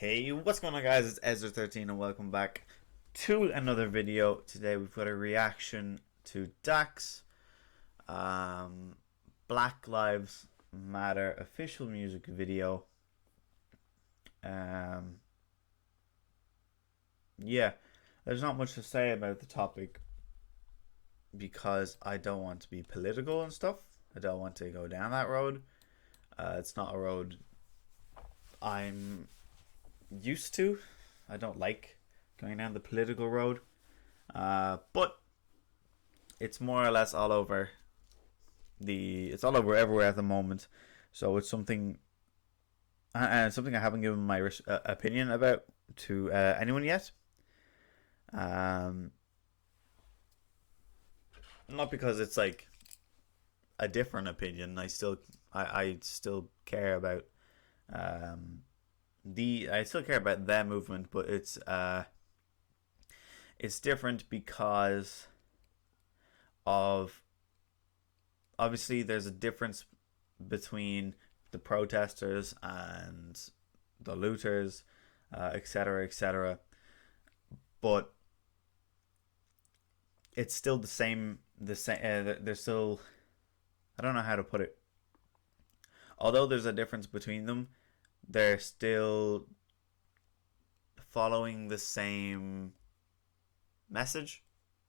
Hey, what's going on, guys? It's Ezra13 and welcome back to another video. Today we've got a reaction to Dax, Black Lives Matter official music video. Um, yeah, there's not much to say about the topic because I don't want to be political and stuff. I don't want to go down that road. It's not a road I'm used to. I don't like going down the political road, but it's more or less all over it's all over everywhere at the moment. So it's something and something I haven't given my opinion about to anyone yet. Um, Not because it's like a different opinion. I still care about I still care about their movement, but it's different because of obviously there's a difference between the protesters and the looters, etc., etc. But it's still the same. The same. They're still. I don't know how to put it. Although there's a difference between them, they're still following the same message,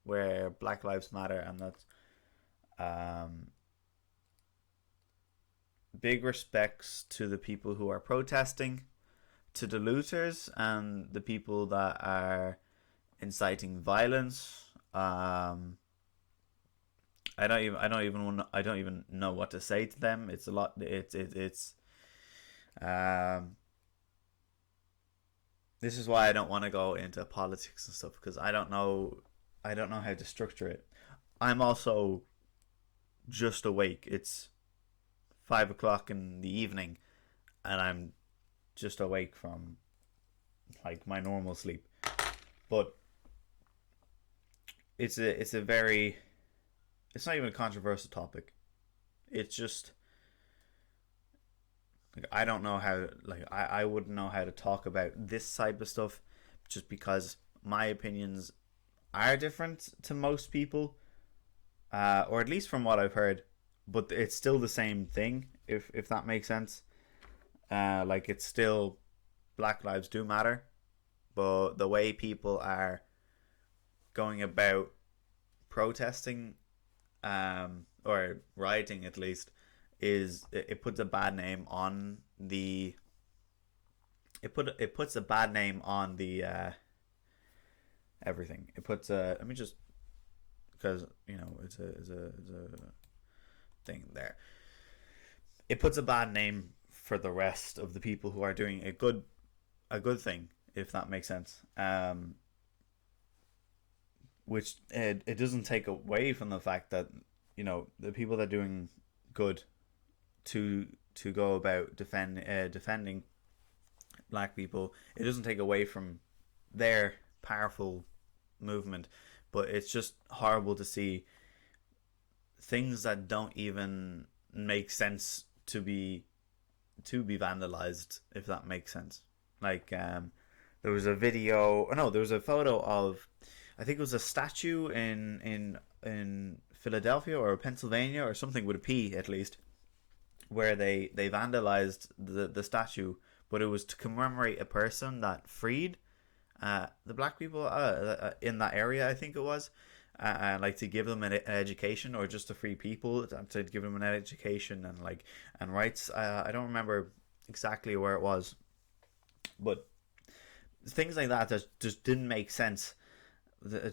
where Black Lives Matter, and that's um, big respects to the people who are protesting, to the looters and the people that are inciting violence. I don't even know what to say to them. It's a lot. It's. Um, this is why I don't want to go into politics and stuff, because I don't know how to structure it. I'm also just awake. It's 5 o'clock in the evening, and I'm just awake from like my normal sleep. But it's a very it's not even a controversial topic. It's just like I don't know how I wouldn't know how to talk about this type of stuff, just because my opinions are different to most people, or at least from what I've heard. But it's still the same thing, if that makes sense. Like, it's still Black lives do matter, but the way people are going about protesting, or rioting at least, is it puts a bad name on the it puts a bad name on the everything. It puts a let me just because it's a thing there. It puts a bad name for the rest of the people who are doing a good thing, if that makes sense. Which it doesn't take away from the fact that the people that are doing good to go about defending black people. It doesn't take away from their powerful movement, but it's just horrible to see things that don't even make sense to be vandalized, if that makes sense. Like, there was a video, or no, there was a photo of, I think it was a statue in Philadelphia or Pennsylvania or something with a P at least, where they vandalized the statue, but it was to commemorate a person that freed the black people in that area, I think it was, like to give them an education, or just to free people, to give them an education and and rights. I don't remember exactly where it was, but things like that just didn't make sense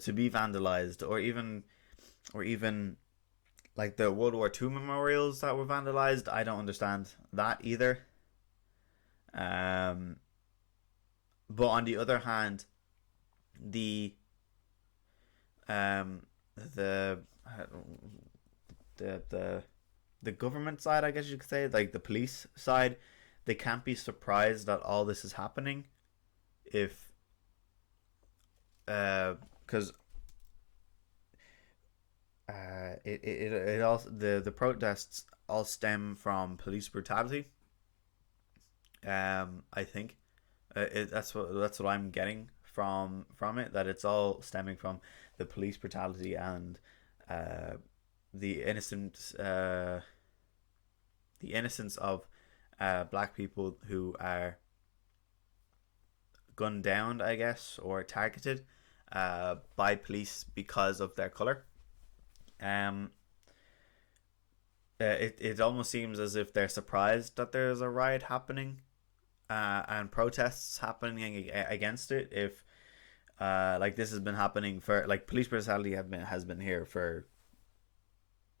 to be vandalized, or even like the World War II memorials that were vandalized. I don't understand that either. Um, but on the other hand, the um, the the the government side, I guess you could say, like the police side, they can't be surprised that all this is happening, if because it also the protests all stem from police brutality. I think, That's what I'm getting from it. That it's all stemming from the police brutality and uh, the innocence of black people who are gunned down, I guess, or targeted by police because of their color. Um, it almost seems as if they're surprised that there's a riot happening and protests happening against it. If like this has been happening for like police brutality has been here for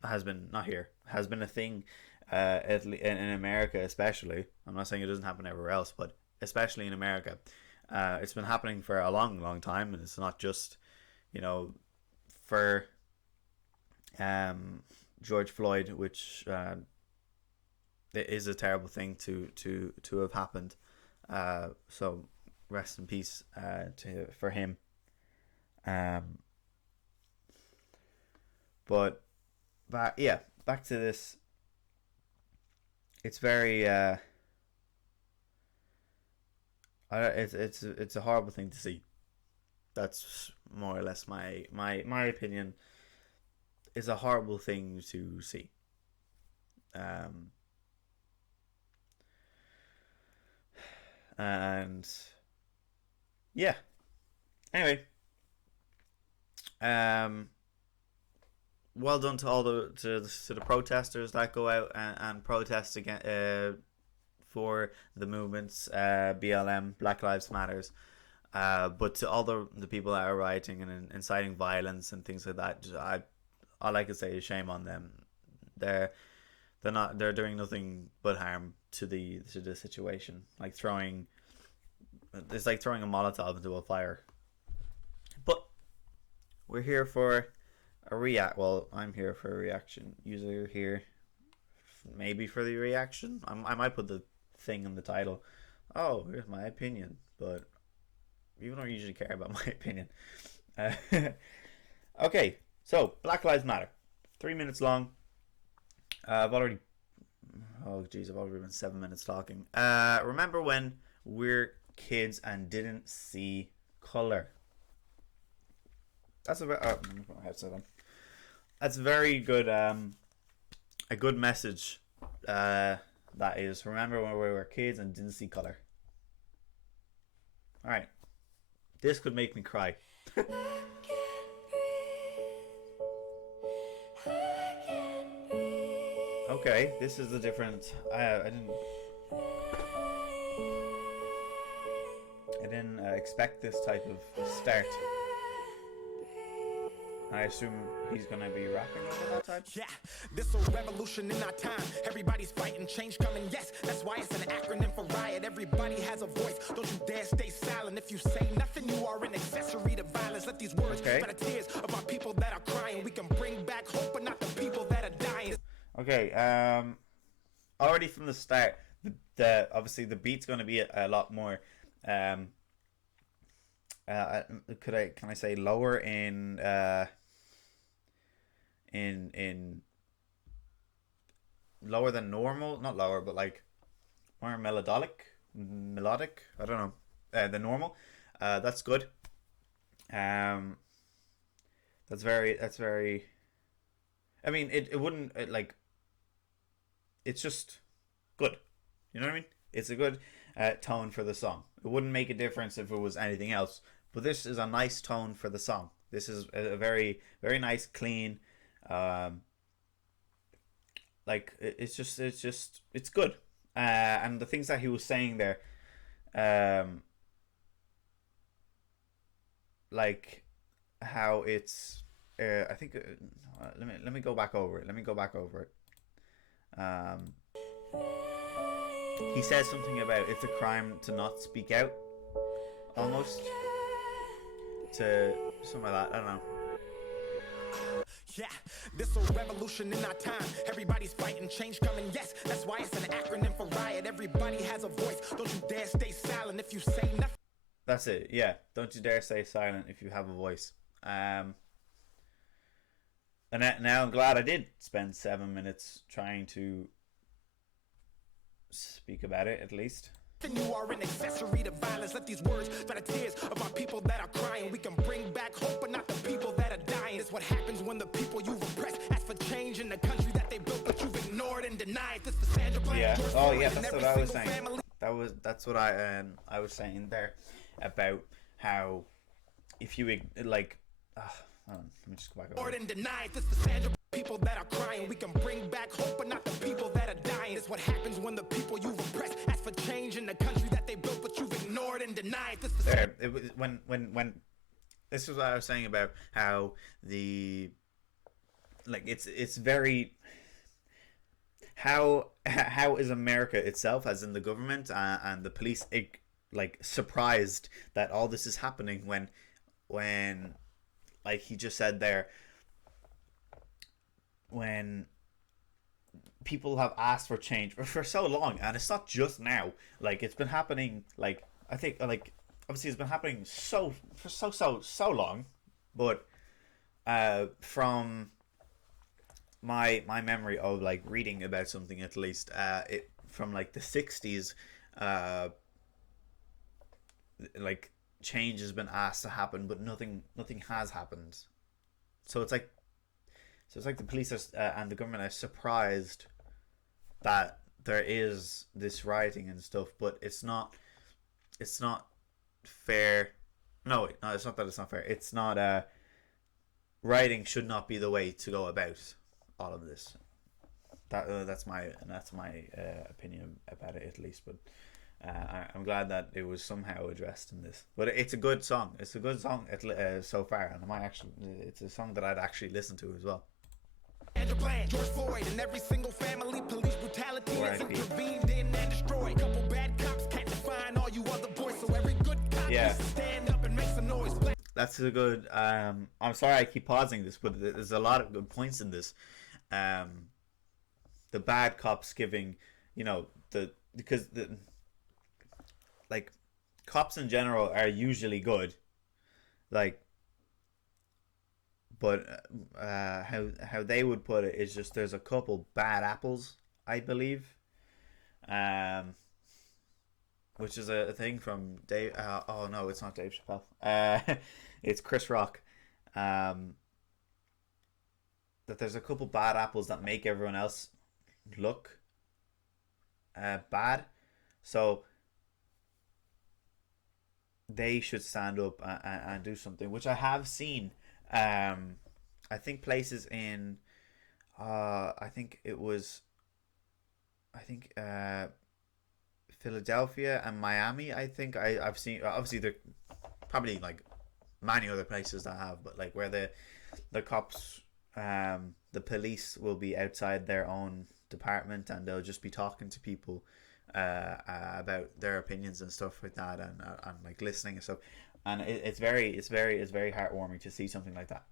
has been not here has been a thing in America, especially. I'm not saying it doesn't happen everywhere else, but especially in America, it's been happening for a long time, and it's not just you know for George Floyd, which it is a terrible thing to have happened. So rest in peace for him. Um, but back to this. It's very it's a horrible thing to see. That's more or less my opinion. Is a horrible thing to see. Um, and yeah. Anyway, um, well done to all the protesters that go out and protest again for the movements, BLM, Black Lives Matters. But to all the people that are rioting and inciting violence and things like that, all I can say is shame on them. They're they're doing nothing but harm to the situation. Like it's like throwing a Molotov into a fire. But we're here for a react. Well, I'm here for a reaction. You're here maybe for the reaction. I might put the thing in the title. Oh, here's my opinion, but you don't usually care about my opinion. Okay, so Black Lives Matter, 3 minutes long. I've already been 7 minutes talking. Remember when we're kids and didn't see color? That's a headset on. That's very good. A good message. That is. Remember when we were kids and didn't see color. All right. This could make me cry. Okay, this is a different. I didn't expect this type of start. I assume he's gonna be rapping over that type. Yeah, this a revolution in our time. Everybody's fighting, change coming. Yes, that's why it's an acronym for riot. Everybody has a voice. Don't you dare stay silent. If you say nothing, you are an accessory to violence. Let these words shed the tears of our people that are crying. We can bring back hope, but not the people that are dying. Okay. Already from the start, the obviously the beat's gonna be a lot more. Can I say lower in lower than normal, not lower, but like more melodic. I don't know. Than normal. That's good. That's very. I mean, it wouldn't like. It's just good. You know what I mean? It's a good tone for the song. It wouldn't make a difference if it was anything else. But this is a nice tone for the song. This is a very, very nice, clean. Like it's good. And the things that he was saying there, like how it's. I think. Let me go back over it. He says something about it's a crime to not speak out, almost. To something like that, I don't know. Yeah, this a revolution in our time. Everybody's fighting, change coming. Yes, that's why it's an acronym for riot. Everybody has a voice. Don't you dare stay silent if you say nothing. That's it. Yeah, don't you dare stay silent if you have a voice. And now I'm glad I did spend 7 minutes trying to speak about it, at least. You are an accessory to violence. violence. Let these words dry the tears of our people that are crying. We can bring back hope, but not the people that are dying. It's what happens when the people you've oppressed ask for change in the country that they built, but you've ignored and denied. This is Sandra Bland, Yeah. George Oh Floyd, yeah, and that's every what I was single saying. family. That's what I was saying there about how if you like hold on, let me just go back over. And denied. This is Sandra. People that are crying. We can bring back hope, but not the people that are dying. It's what happens when the people you've oppressed ask for change in the country that they built, but you've ignored and denied. This is There, it was when this is what I was saying about how the like it's very how is America itself, as in the government and the police, like surprised that all this is happening when like he just said there, when people have asked for change for so long, and it's not just now, like it's been happening, like I think, like obviously it's been happening for so long, but from my memory of like reading about something, at least it from like the 60s, like change has been asked to happen, but nothing has happened. So it's like the police and the government are surprised that there is this rioting and stuff, but it's not fair. No, it's not that it's not fair. It's not rioting should not be the way to go about all of this. That's my opinion about it, at least. But I'm glad that it was somehow addressed in this. But it's a good song. It's a good song so far, and it's a song that I'd actually listen to as well. Sandra Bland, George Floyd, and every single family, police brutality is intervened in and destroyed. Couple bad cops can't define all you other boys, so every good cop needs to stand up and make some noise. That's a good. I'm sorry I keep pausing this, but there's a lot of good points in this. The bad cops giving, because like cops in general are usually good, like, but how they would put it is just there's a couple bad apples, I believe, which is a thing from Dave. Oh no, it's not Dave Chappelle. It's Chris Rock. That there's a couple bad apples that make everyone else look bad, so they should stand up and do something, which I have seen. I think places in I think Philadelphia and Miami. I think I've seen, obviously there probably like many other places that have, but like where the cops, the police will be outside their own department, and they'll just be talking to people about their opinions and stuff like that, and like listening and stuff, and it's very heartwarming to see something like that.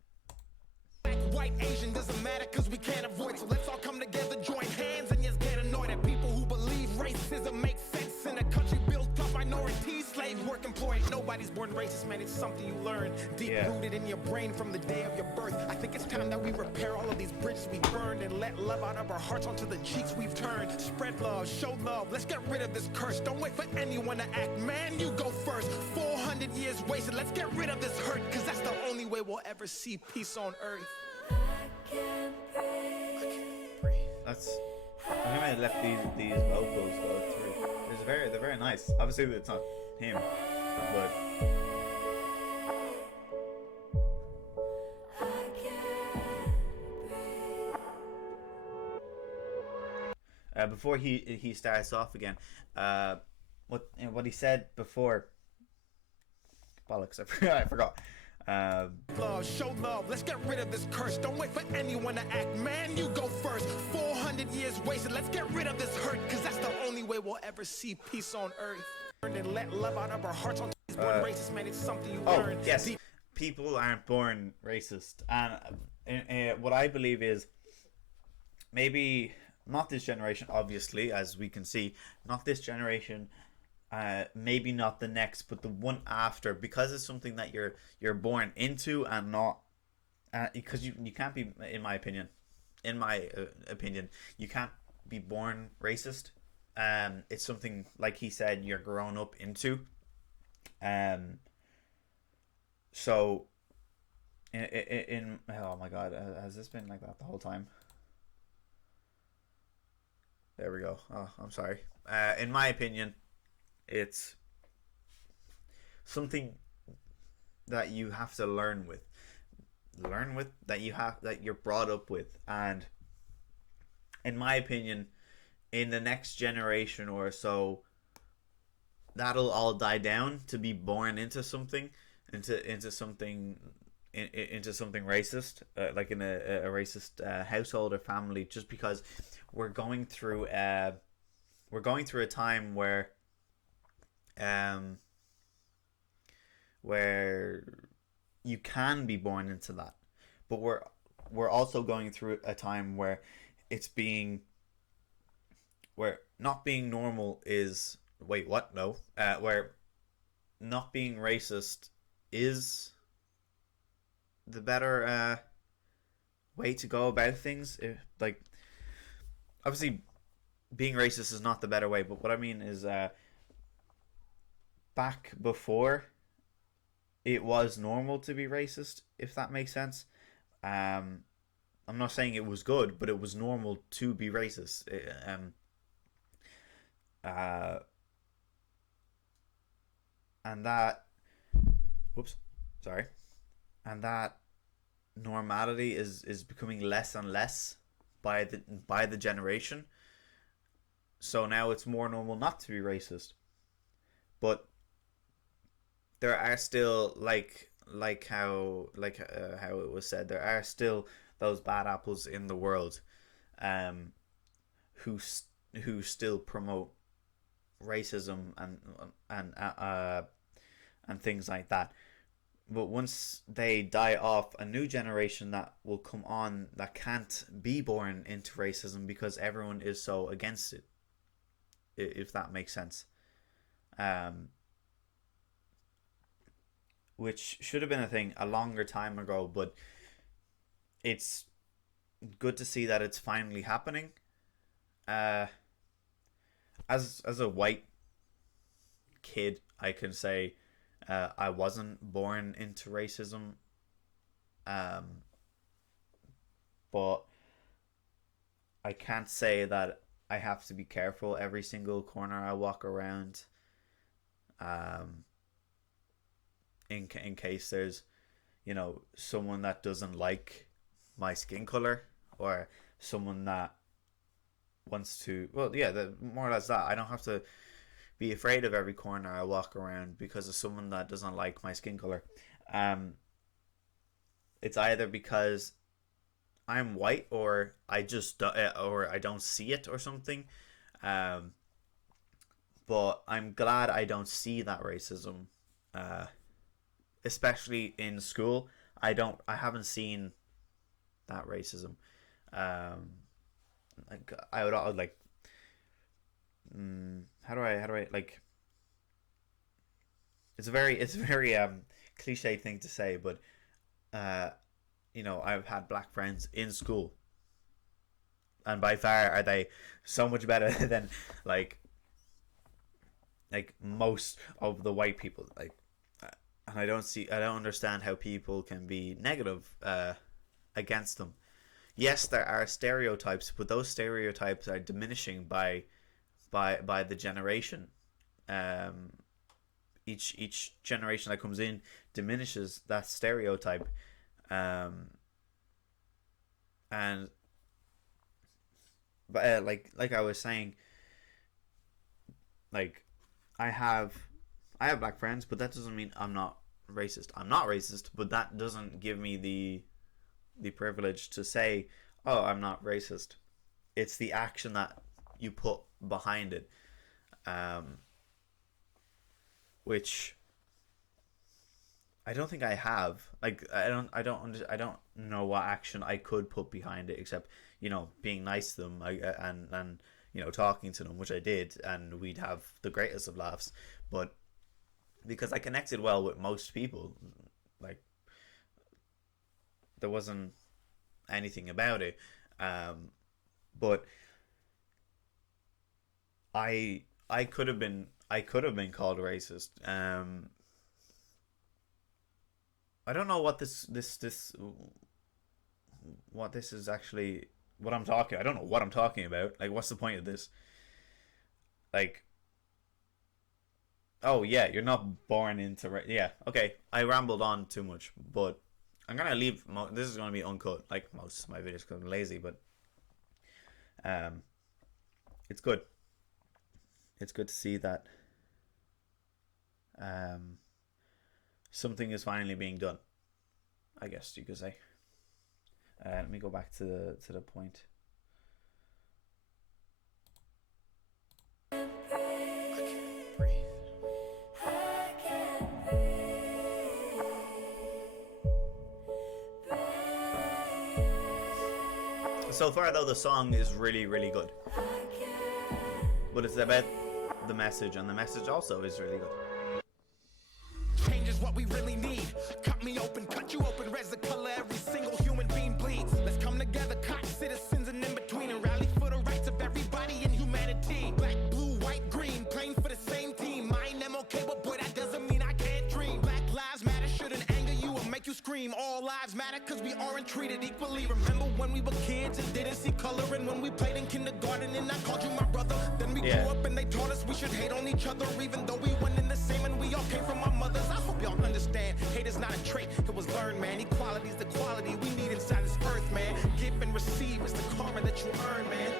Black, white, Asian, doesn't matter, cause we can't avoid. So let's all come together, join hands, and just get annoyed at people who believe racism makes sense in a country built up minorities, slave work employed. Nobody's born racist, man. It's something you learn deep rooted in your brain from the day of your birth. I think it's time that we repair all of these bridges we burned and let love out of our hearts onto the cheeks we've turned. Spread love, show love. Let's get rid of this curse. Don't wait for anyone to act, man. You go first. 400 years wasted. Let's get rid of this hurt, cause that's the only way we'll ever see peace on earth. I can't breathe. That's. I think I left these vocals go through. They're very nice. Obviously, it's not him, but. Before he starts off again, what he said before. Bollocks! I forgot. Love, show love. Let's get rid of this curse. Don't wait for anyone to act, man. You go first. 400 years wasted. Let's get rid of this hurt, cause that's the only way we'll ever see peace on earth. And let love out of our hearts on born racist, man. It's something you learn. Yes, people aren't born racist, and what I believe is maybe not this generation, obviously, as we can see, not this generation. Maybe not the next, but the one after, because it's something that you're born into, and not because you can't be, in my opinion, you can't be born racist. It's something, like he said, you're grown up into, Um, so in oh my god, has this been like that the whole time? There we go. Oh, I'm sorry. In my opinion, it's something that you have to learn with that you have that you're brought up with, and in my opinion, in the next generation or so, that'll all die down to be born into something, into something, into something racist, like in a racist household or family, just because we're going through we're going through a time um where you can be born into that, but we're also going through a time where it's being where not being normal is wait what no where not being racist is the better way to go about things. Like obviously being racist is not the better way, but what I mean is back before it was normal to be racist, if that makes sense. um I'm not saying it was good, but it was normal to be racist. Uh and that whoops sorry and that normality is becoming less and less by the generation. So now it's more normal not to be racist, but there are still how it was said, there are still those bad apples in the world, um who who still promote racism and things like that. But once they die off, a new generation that will come on that can't be born into racism because everyone is so against it, if that makes sense. Um, which should have been a thing a longer time ago, but it's good to see that it's finally happening. Uh, as a white kid, I can say I wasn't born into racism, um, but I can't say that I have to be careful every single corner I walk around. Um, in case there's someone that doesn't like my skin color, or someone that wants to, well, yeah, more or less that. I don't have to be afraid of every corner I walk around because of someone that doesn't like my skin color. Um, it's either because I'm white, or or I don't see it or something. Um, but I'm glad I don't see that racism, uh, especially in school. I haven't seen that racism. Um, like I would like, how do I like? It's a very cliche thing to say, but uh, I've had black friends in school, and by far are they so much better than like most of the white people. And I don't understand how people can be negative against them. Yes, there are stereotypes, but those stereotypes are diminishing by the generation. Um, each generation that comes in diminishes that stereotype, um, and but like I was saying, like I have I have black friends, but that doesn't mean I'm not racist. I'm not racist, but that doesn't give me the privilege to say, "Oh, I'm not racist." It's the action that you put behind it, um, which I don't think I have. Like I don't know what action I could put behind it, except being nice to them, and talking to them, which I did, and we'd have the greatest of laughs. But because I connected well with most people, like there wasn't anything about it. Um, but I could have been called racist. I don't know what what this is actually, what I'm talking. I don't know what I'm talking about. Like, what's the point of this? Like, oh yeah, you're not born into yeah. Okay, I rambled on too much, but I'm gonna leave. This is gonna be uncut, like most of my videos, because I'm lazy. But um, it's good. It's good to see that um something is finally being done. I guess you could say. Let me go back to the point. So far, though, the song is really, really good. But it's about the message, and the message also is really good. Change is what we really need. Cut me open, cut you open, res the color every single human being bleeds. Let's come together, cops, citizens, and in between, and rally for the rights of everybody in humanity. Black, blue, white, green, playing for the same team. Mine, I'm okay, but boy, that doesn't mean I can't dream. Black lives matter, shouldn't anger you or make you scream. All lives matter, cause we aren't treated equally. Remember when we were kids and didn't see color, and when we played in kindergarten and I called you my brother. Then we grew up and they taught us we should hate on each other, even though we went in the same and we all came from our mothers. I hope y'all understand, hate is not a trait, it was learned, man. Equality's the quality we need inside this earth, man. Give and receive is the karma that you earn, man.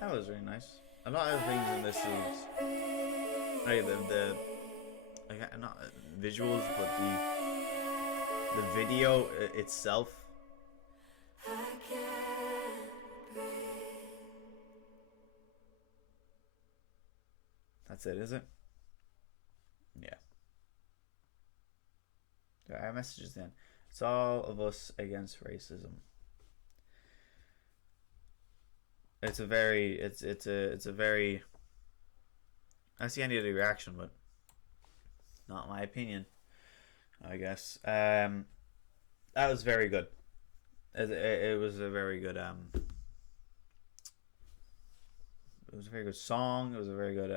That was really nice. A lot of things in this is like the like, not visuals, but the video itself. That's it, is it? Yeah. There are messages then. It's all of us against racism. It's a very it's a very, that's the end of the reaction, but not my opinion, I guess. That was very good. It was a very good it was a very good song. It was a very good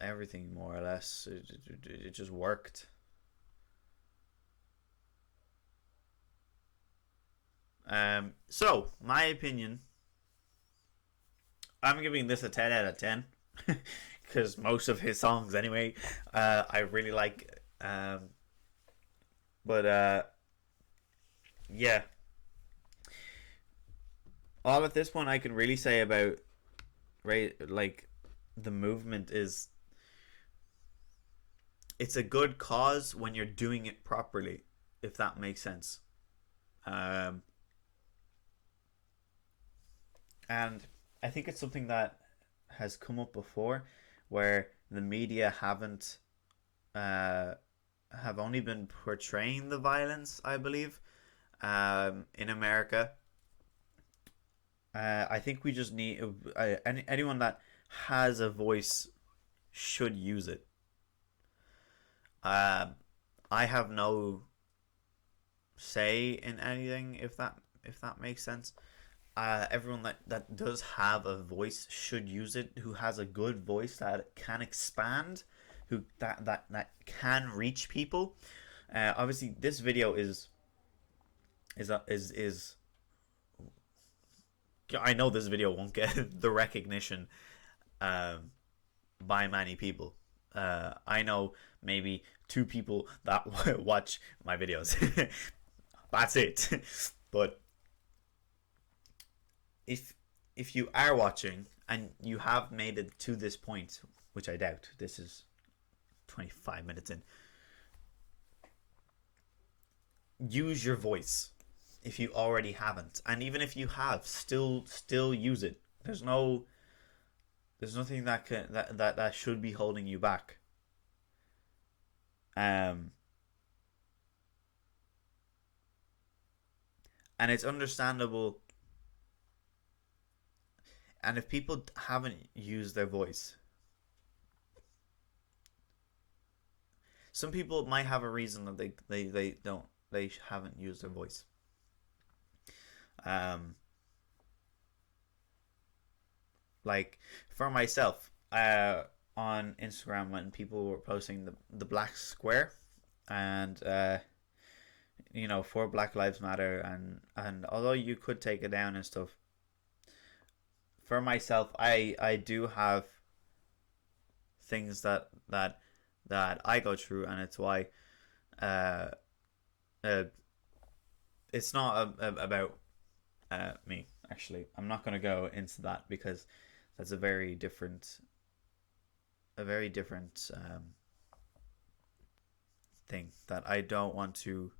everything, more or less. It just worked. So my opinion, I'm giving this a 10 out of 10 because most of his songs anyway, I really like. But yeah, all at this point I can really say about like the movement is, it's a good cause when you're doing it properly, if that makes sense. And I think it's something that has come up before, where the media have only been portraying the violence, I believe, in America. I think we just need anyone that has a voice should use it. I have no say in anything, if that makes sense. Everyone that does have a voice should use it. Who has a good voice that can expand, who that can reach people. Obviously, this video is. I know this video won't get the recognition by many people. I know maybe 2 people that watch my videos. That's it. But if you are watching and you have made it to this point, which I doubt, this is 25 minutes in, use your voice if you already haven't, and even if you have, still use it. There's nothing that should be holding you back. and it's understandable. And if people haven't used their voice, some people might have a reason that they haven't used their voice. Um, like for myself, on Instagram when people were posting the black square, and for Black Lives Matter, and although you could take it down and stuff, for myself, I do have things that I go through, and it's why uh, uh it's not about me. Actually, I'm not gonna go into that because that's a very different thing that I don't want to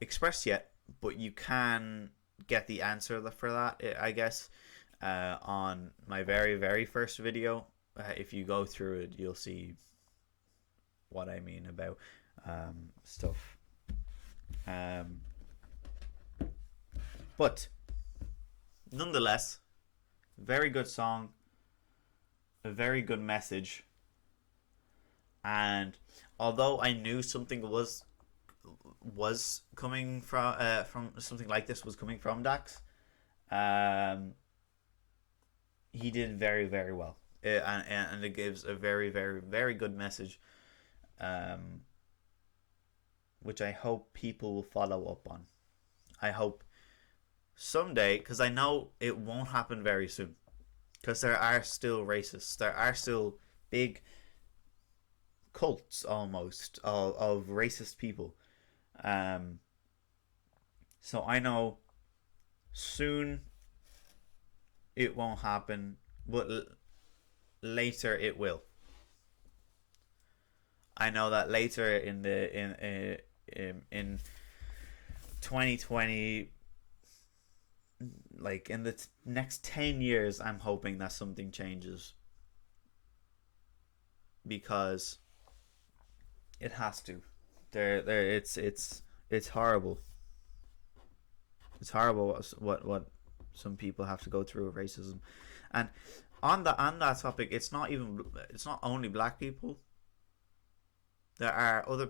express yet. But you can get the answer for that, I guess, on my very very first video. If you go through it, you'll see what I mean about stuff. Um, but nonetheless, very good song, a very good message, and although I knew something was coming from something like this was coming from Dax, um, he did very very well, and it gives a very very very good message, um, which I hope people will follow up on. I hope someday, because I know it won't happen very soon, because there are still racists, there are still big cults almost of racist people. Um, so I know soon it won't happen, but later it will. I know that later in 2020, like in the next 10 years, I'm hoping that something changes, because it has to. It's horrible. It's horrible what some people have to go through with racism. And on that topic, it's not only black people. There are other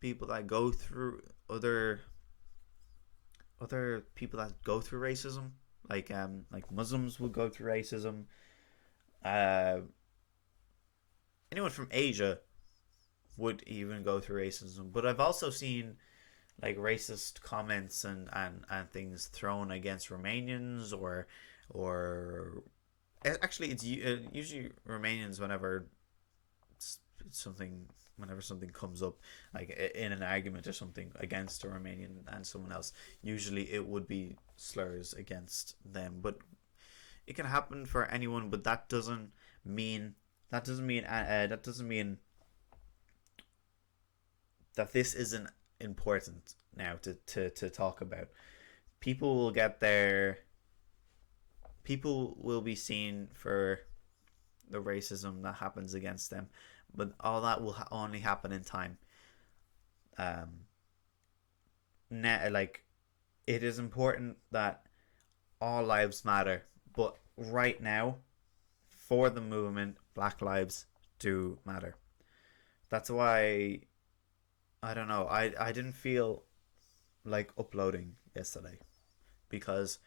people that go through other people that go through racism, like Muslims would go through racism. Uh, Anyone from Asia would even go through racism. But I've also seen like racist comments and things thrown against Romanians, or actually it's usually Romanians something whenever something comes up, like in an argument or something against a Romanian and someone else. Usually it would be slurs against them, but it can happen for anyone. But that doesn't mean that doesn't mean that this isn't important now to talk about. People will get there. People will be seen for the racism that happens against them, but all that will only happen in time. Like, it is important that all lives matter, but right now, for the movement, Black lives do matter. That's why, I don't know, I didn't feel like uploading yesterday, because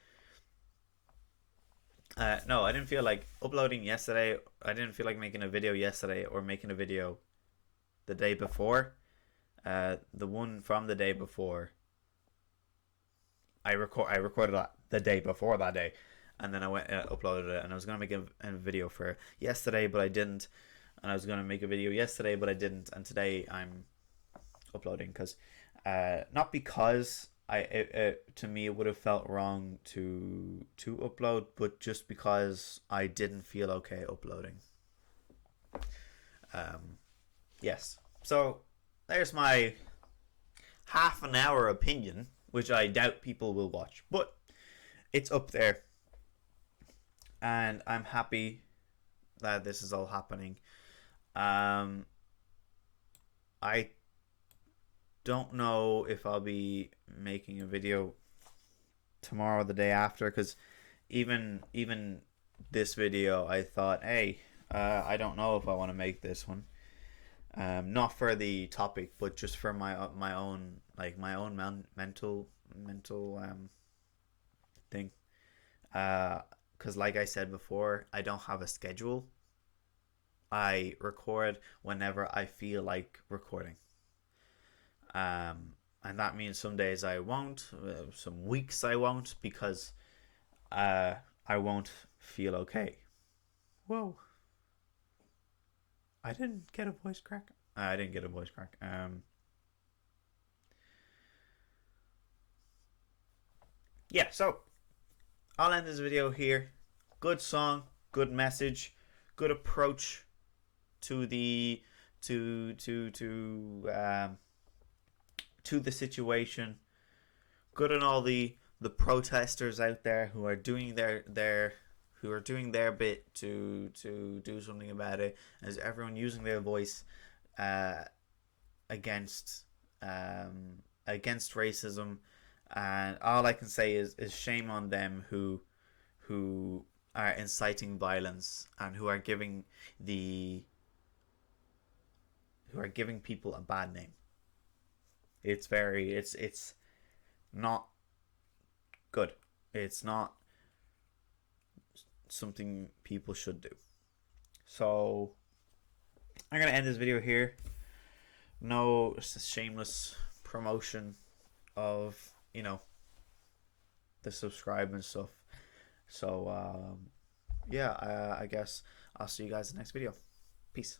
no, I didn't feel like uploading yesterday. I didn't feel like making a video yesterday or making a video the day before. The one from the day before, I recorded that the day before that day, and then I went uploaded it, and I was gonna make a video for yesterday, but I didn't. And I was gonna make a video yesterday, but I didn't. And today I'm uploading because, not because to me it would have felt wrong to upload, but just because I didn't feel okay uploading. Yes. So there's my half an hour opinion, which I doubt people will watch, but it's up there, and I'm happy that this is all happening. I don't know if I'll be making a video tomorrow or the day after, because even this video, I thought, hey, I don't know if I want to make this one. Not for the topic, but just for my own, like my own mental thing. Because like I said before, I don't have a schedule. I record whenever I feel like recording. And that means some days I won't, some weeks I won't, because I won't feel okay. Whoa. I didn't get a voice crack. I didn't get a voice crack. Yeah, so I'll end this video here. Good song, good message, good approach to the to the situation. Good on all the protesters out there who are doing their bit to do something about it. As everyone using their voice uh, against against racism, and all I can say is shame on them who are inciting violence and the who are giving people a bad name. It's not good. It's not something people should do. So I'm gonna end this video here. No shameless promotion of the subscribe and stuff. So yeah, I guess I'll see you guys in the next video. Peace.